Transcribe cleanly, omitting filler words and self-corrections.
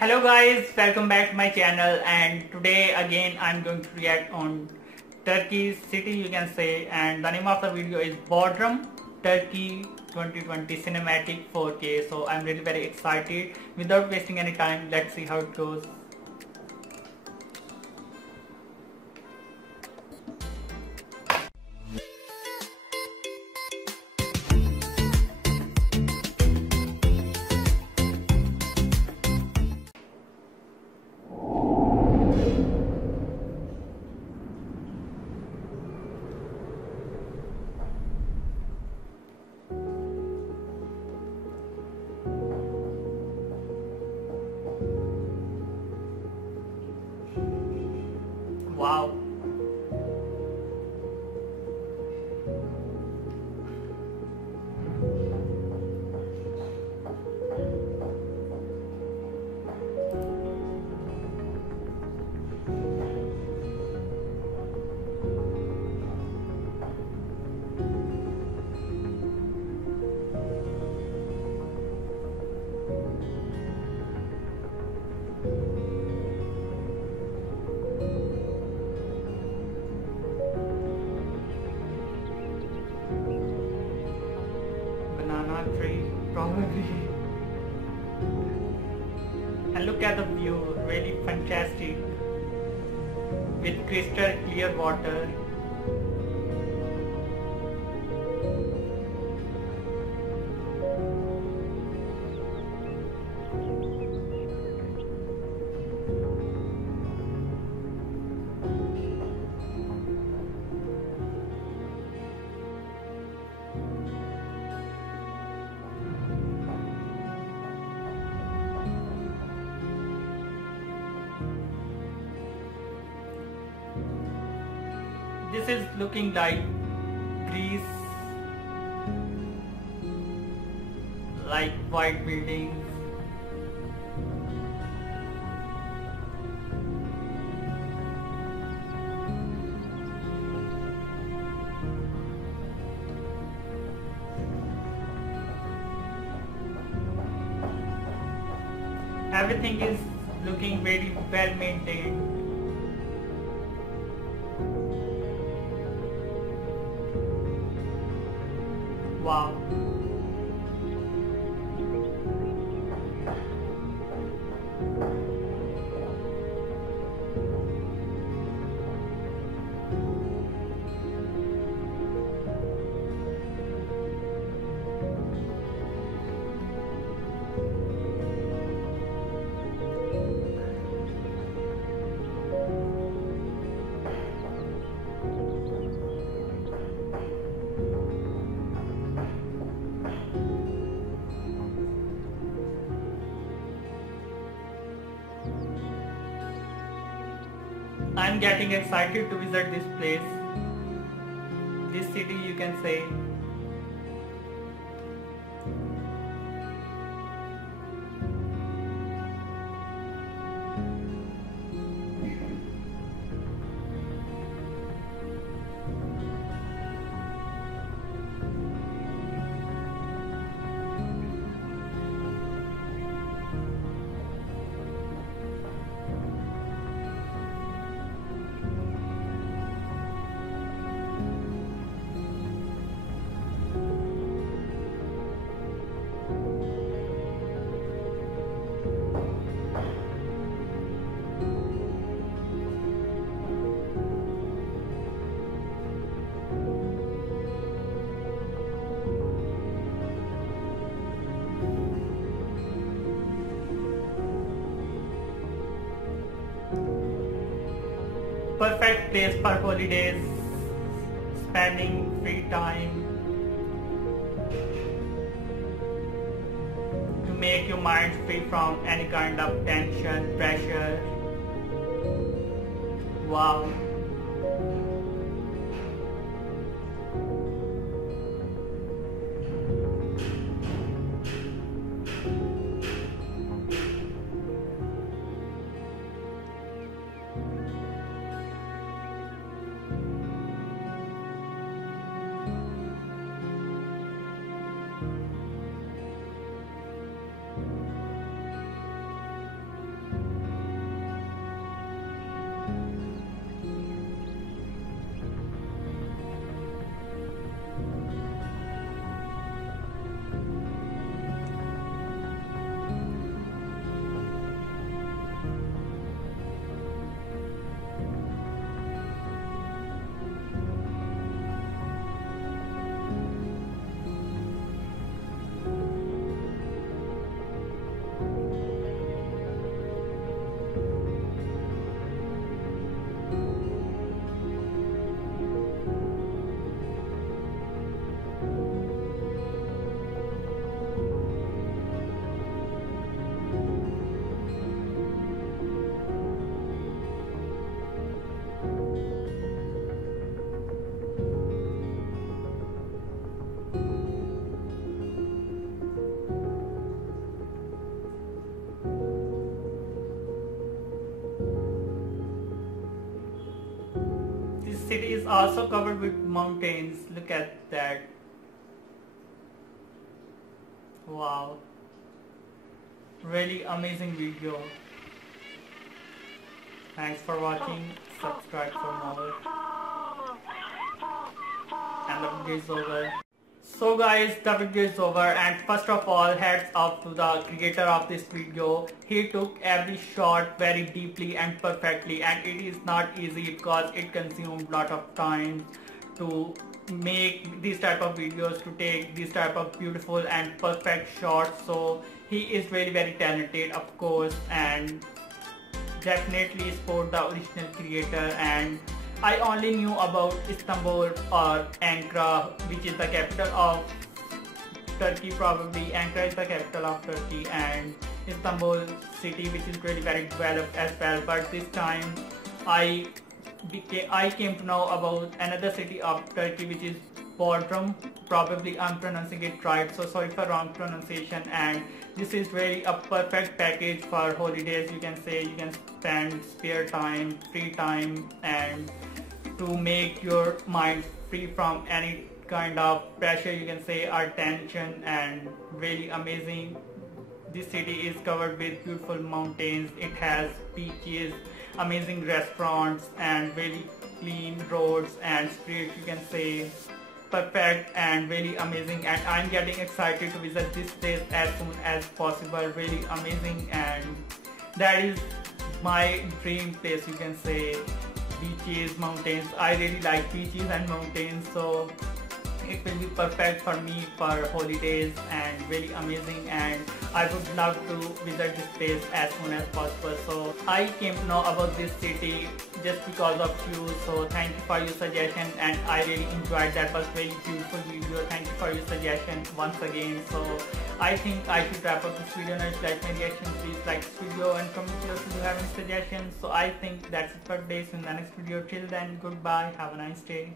Hello guys, welcome back to my channel, and today again I'm going to react on Turkey city, you can say, and the name of the video is Bodrum Turkey 2020 cinematic 4K. So I'm really very excited. Without wasting any time, let's see how it goes. Wow. Banana tree, probably. And look at the view, really fantastic. With crystal clear water. This is looking like Greece, like white buildings. Everything is looking very well maintained. Wow. I'm getting excited to visit this place, this city, you can say. Perfect place for holidays, spending free time, to make your mind free from any kind of tension, pressure. Wow. city is also covered with mountains. Look at that. Wow. Really amazing video. Thanks for watching. Subscribe for more. And the video is over. So guys, the video is over, and first of all, hats off to the creator of this video. He took every shot very deeply and perfectly, and it is not easy because it consumed a lot of time to make these type of videos, to take these type of beautiful and perfect shots. So he is really very talented, of course, and definitely support the original creator. And I only knew about Istanbul or Ankara, which is the capital of Turkey probably. Ankara is the capital of Turkey, and Istanbul city, which is really very developed as well. But this time I came to know about another city of Turkey, which is Bodrum. Probably I'm pronouncing it right, so sorry for wrong pronunciation. And this is really a perfect package for holidays. You can say you can spend spare time, free time, and to make your mind free from any kind of pressure, you can say, or tension. And really amazing. This city is covered with beautiful mountains. It has beaches, amazing restaurants, and really clean roads and streets, you can say. Perfect and really amazing, and I'm getting excited to visit this place as soon as possible. Really amazing, and that is my dream place, you can say. Beaches, mountains. I really like beaches and mountains, so it will be perfect for me for holidays, and really amazing, and I would love to visit this place as soon as possible. So I came to know about this city just because of you, so thank you for your suggestion, and I really enjoyed that. Was very beautiful video. Thank you for your suggestion once again. So I think I should wrap up this video. Now if you like my reaction, please like this video and comment below if you have any suggestions. So I think that's it for today. So in the next video, till then, goodbye, have a nice day.